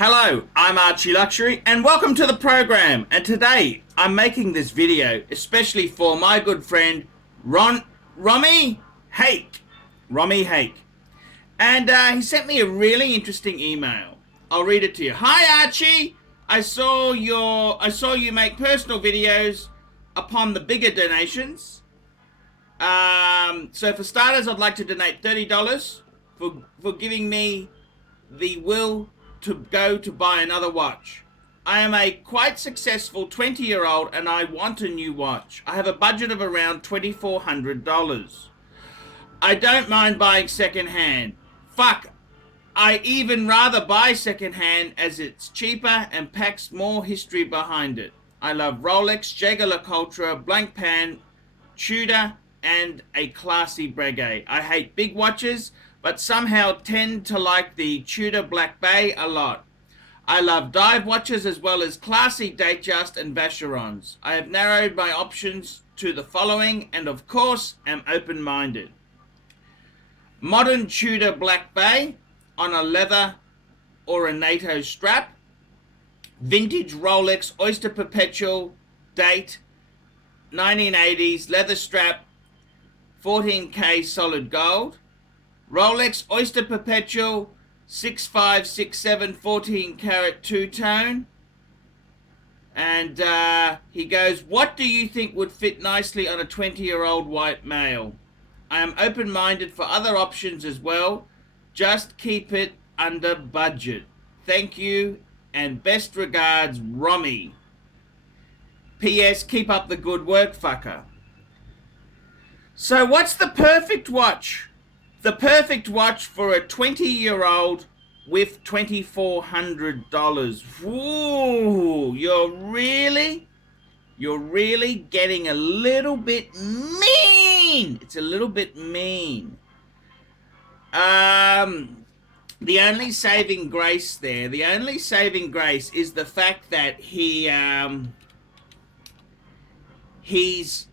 Hello, I'm ArchieLuxury and welcome to the program. And today I'm making this video especially for my good friend Romy Hake. Romy Hake. And he sent me a really interesting email. I'll read it to you. Hi Archie, I saw you make personal videos upon the bigger donations. So for starters, I'd like to donate $30 for giving me the will to go to buy another watch. I am a quite successful 20-year-old and I want a new watch. I have a budget of around $2,400. I don't mind buying secondhand. Fuck, I even rather buy secondhand as it's cheaper and packs more history behind it. I love Rolex, ArchieLuxury, Blancpain, Tudor, and a classy Breguet. I hate big watches, but somehow tend to like the Tudor Black Bay a lot. I love dive watches as well as classy Datejust and Vacherons. I have narrowed my options to the following and of course am open-minded. Modern Tudor Black Bay on a leather or a NATO strap. Vintage Rolex Oyster Perpetual date 1980s leather strap 14K solid gold. Rolex Oyster Perpetual 6567 14 karat two-tone. And he goes, what do you think would fit nicely on a 20-year-old white male? I am open-minded for other options as well. Just keep it under budget. Thank you and best regards, Romy. P.S. Keep up the good work, fucker. So what's the perfect watch? The perfect watch for a 20-year-old with $2,400. Ooh, you're really getting a little bit mean. It's a little bit mean. The only saving grace there, is the fact that he's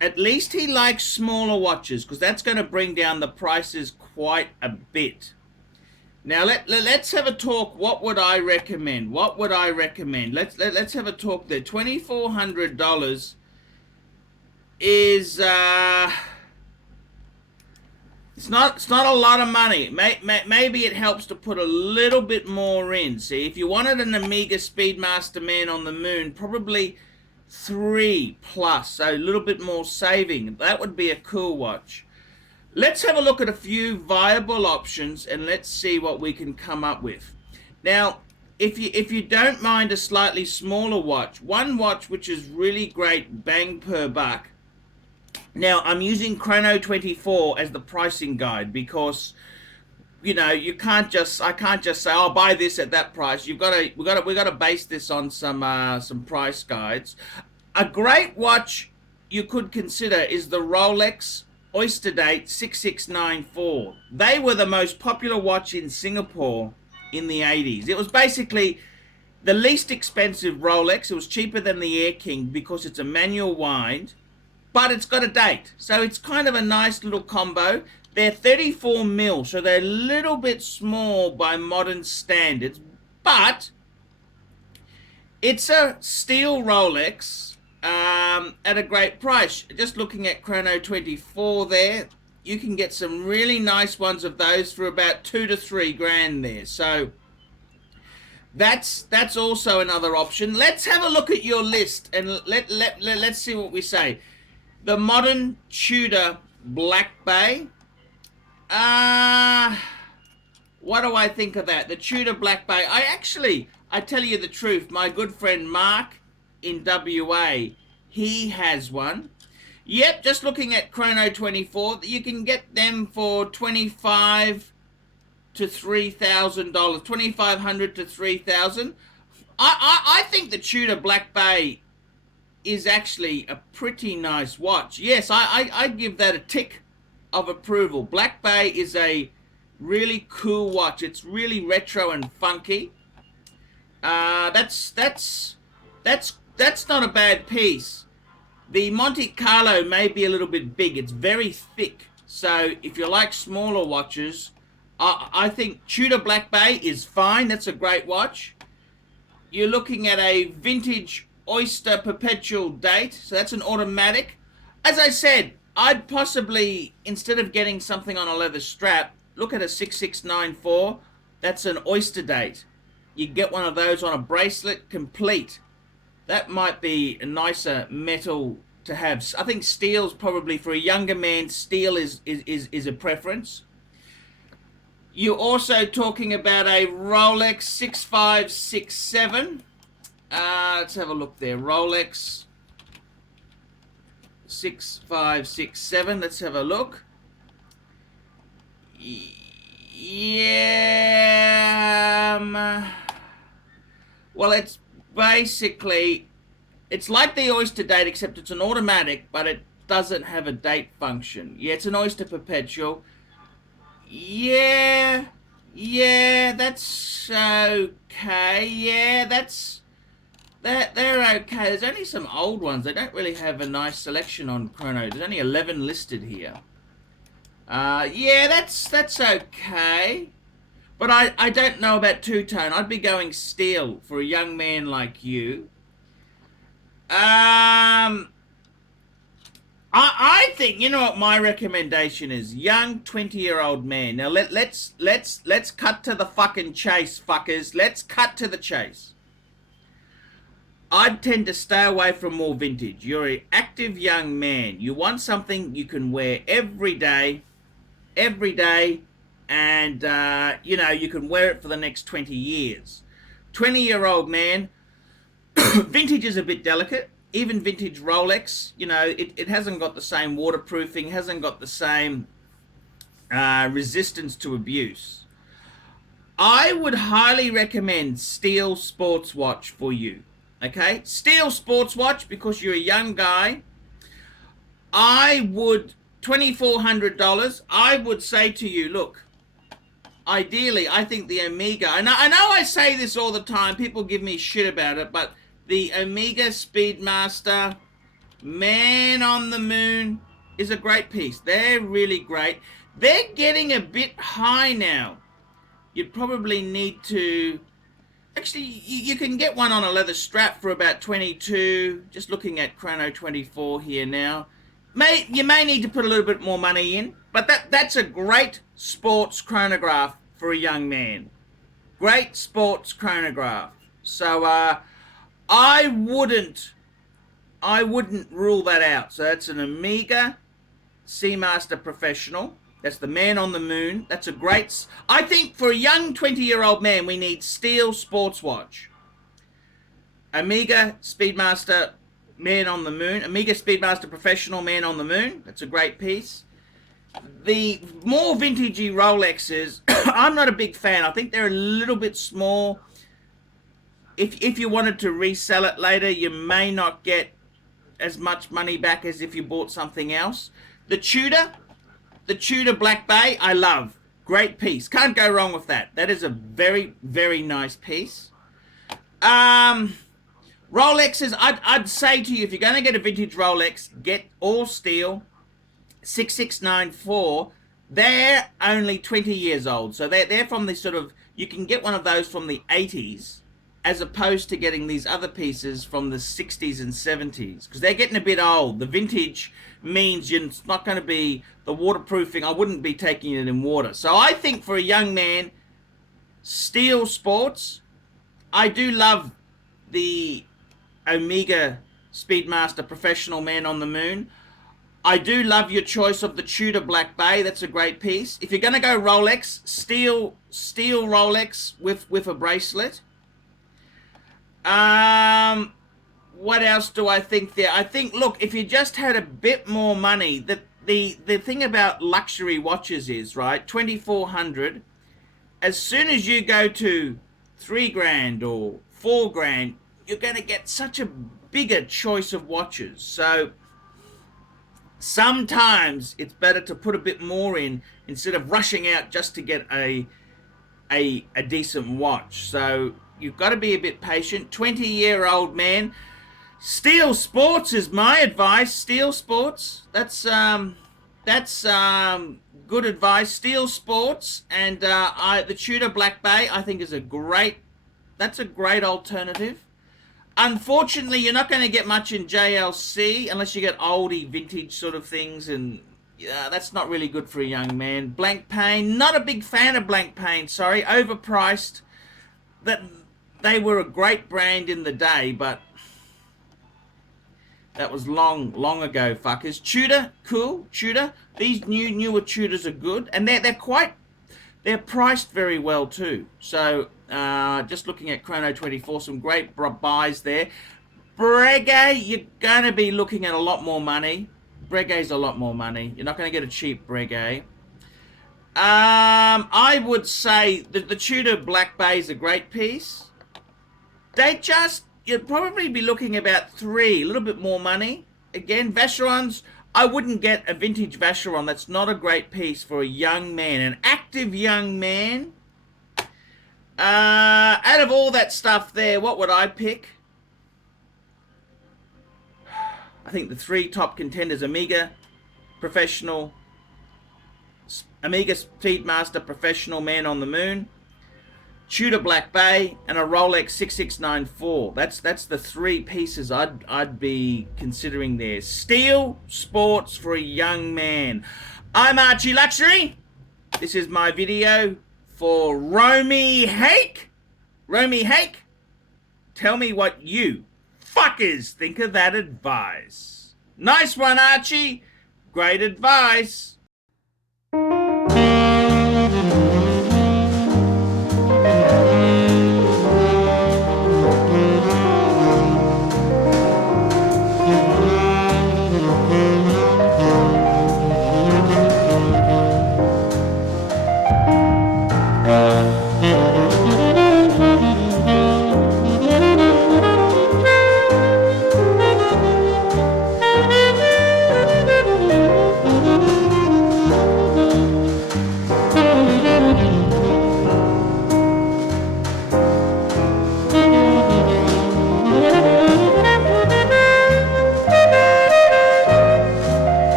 at least he likes smaller watches because that's going to bring down the prices quite a bit. Now let's have a talk. What would I recommend? Let's have a talk there. $2,400 is it's not a lot of money. Maybe it helps to put a little bit more in. See, if you wanted an Omega Speedmaster Man on the Moon, probably 3+, so a little bit more saving. That would be a cool watch. Let's have a look at a few viable options and let's see what we can come up with. Now, if you don't mind a slightly smaller watch, one watch which is really great bang per buck. Now, I'm using Chrono 24 as the pricing guide because you know, I can't just say, "I'll buy this at that price." We got to base this on some price guides. A great watch you could consider is the Rolex Oyster Date 6694. They were the most popular watch in Singapore in the 80s. It was basically the least expensive Rolex. It was cheaper than the Air King because it's a manual wind, but it's got a date. So it's kind of a nice little combo. They're 34 mil, so they're a little bit small by modern standards, but it's a steel Rolex at a great price. Just looking at Chrono 24 there, you can get some really nice ones of those for about 2 to 3 grand there. So that's also another option. Let's have a look at your list and let's see what we say. The modern Tudor Black Bay. What do I think of that? The Tudor Black Bay. I tell you the truth, my good friend Mark in WA, he has one. Yep, just looking at Chrono 24, you can get them for $2,500 to $3,000, $2,500 to $3,000. I think the Tudor Black Bay is actually a pretty nice watch. Yes, I give that a tick of approval. Black Bay is a really cool watch. It's really retro and funky. That's not a bad piece. The Monte Carlo may be a little bit big. It's very thick. So if you like smaller watches, I think Tudor Black Bay is fine. That's a great watch. you're looking at a vintage Oyster perpetual date. So that's an automatic. As I said, I'd possibly, instead of getting something on a leather strap, look at a 6694. That's an Oyster date. You get one of those on a bracelet, complete. That might be a nicer metal to have. I think steel's probably, for a younger man, steel is a preference. You're also talking about a Rolex 6567. Let's have a look there. Rolex 6567. Let's have a look. Yeah. Well, it's basically, it's like the Oyster date, except it's an automatic, but it doesn't have a date function. Yeah, it's an Oyster perpetual. Yeah, that's okay. Yeah, they're okay. There's only some old ones. They don't really have a nice selection on Chrono. There's only 11 listed here. Yeah, that's okay. But I don't know about two-tone. I'd be going steel for a young man like you. I think, you know what my recommendation is? Young 20-year-old man. Now let's cut to the fucking chase, fuckers. Let's cut to the chase. I'd tend to stay away from more vintage. You're an active young man. You want something you can wear every day, and you know, you can wear it for the next 20 years. 20-year-old man, vintage is a bit delicate. Even vintage Rolex, you know, it hasn't got the same waterproofing, hasn't got the same resistance to abuse. I would highly recommend steel sports watch for you. Okay, steel sports watch, because you're a young guy. I would, $2,400. I would say to you, look, ideally, I think the Omega. I know I say this all the time. People give me shit about it, but the Omega Speedmaster Man on the Moon is a great piece. They're really great. They're getting a bit high now. You'd probably need to. Actually, you can get one on a leather strap for about 22. Just looking at Chrono 24 here now. You may need to put a little bit more money in, but that's a great sports chronograph for a young man. Great sports chronograph. So I wouldn't rule that out. So that's an Omega Seamaster Professional. That's the Man on the Moon. That's a great. I think for a young 20-year-old man, we need steel sports watch. Omega Speedmaster Man on the Moon. Omega Speedmaster Professional Man on the Moon. That's a great piece. The more vintagey Rolexes, I'm not a big fan. I think they're a little bit small. If you wanted to resell it later, you may not get as much money back as if you bought something else. The Tudor Black Bay, I love. Great piece. Can't go wrong with that. That is a very, very nice piece. Rolexes, I'd say to you, if you're going to get a vintage Rolex, get all steel. 6694. They're only 20 years old. So they're from the sort of, you can get one of those from the 80s, as opposed to getting these other pieces from the 60s and 70s, because they're getting a bit old. The vintage means it's not going to be the waterproofing. I wouldn't be taking it in water. So I think for a young man, steel sports. I do love the Omega Speedmaster Professional Man on the Moon. I do love your choice of the Tudor Black Bay. That's a great piece. If you're going to go Rolex, steel Rolex with a bracelet. What else do I think there? I think, look, if you just had a bit more money, the thing about luxury watches is, right, 2,400, as soon as you go to $3,000 or $4,000, you're going to get such a bigger choice of watches. So sometimes it's better to put a bit more in instead of rushing out just to get a decent watch. So you've got to be a bit patient. 20-year-old man. Steel sports is my advice. Steel sports. That's good advice. Steel sports, and the Tudor Black Bay I think is a great That's a great alternative. Unfortunately, you're not going to get much in JLC unless you get oldie vintage sort of things, and that's not really good for a young man. Blank Pain, not a big fan of Blank Pain, sorry, overpriced. That they were a great brand in the day, but that was long ago, fuckers. Tudor, cool, Tudor. These newer Tudors are good, and they're priced very well too. So just looking at Chrono 24, some great buys there. Breguet, you're going to be looking at a lot more money. Breguet's a lot more money. You're not going to get a cheap Breguet. I would say that the Tudor Black Bay is a great piece. You'd probably be looking about 3, a little bit more money. Again, Vacherons, I wouldn't get a vintage Vacheron. That's not a great piece for a young man, an active young man. Out of all that stuff there, what would I pick? I think the 3 top contenders, Omega Speedmaster Professional Man on the Moon, Tudor Black Bay, and a Rolex 6694. That's the 3 pieces I'd be considering there. Steel sports for a young man. I'm ArchieLuxury. This is my video for Romy Hake. Romy Hake, tell me what you fuckers think of that advice. Nice one, Archie. Great advice.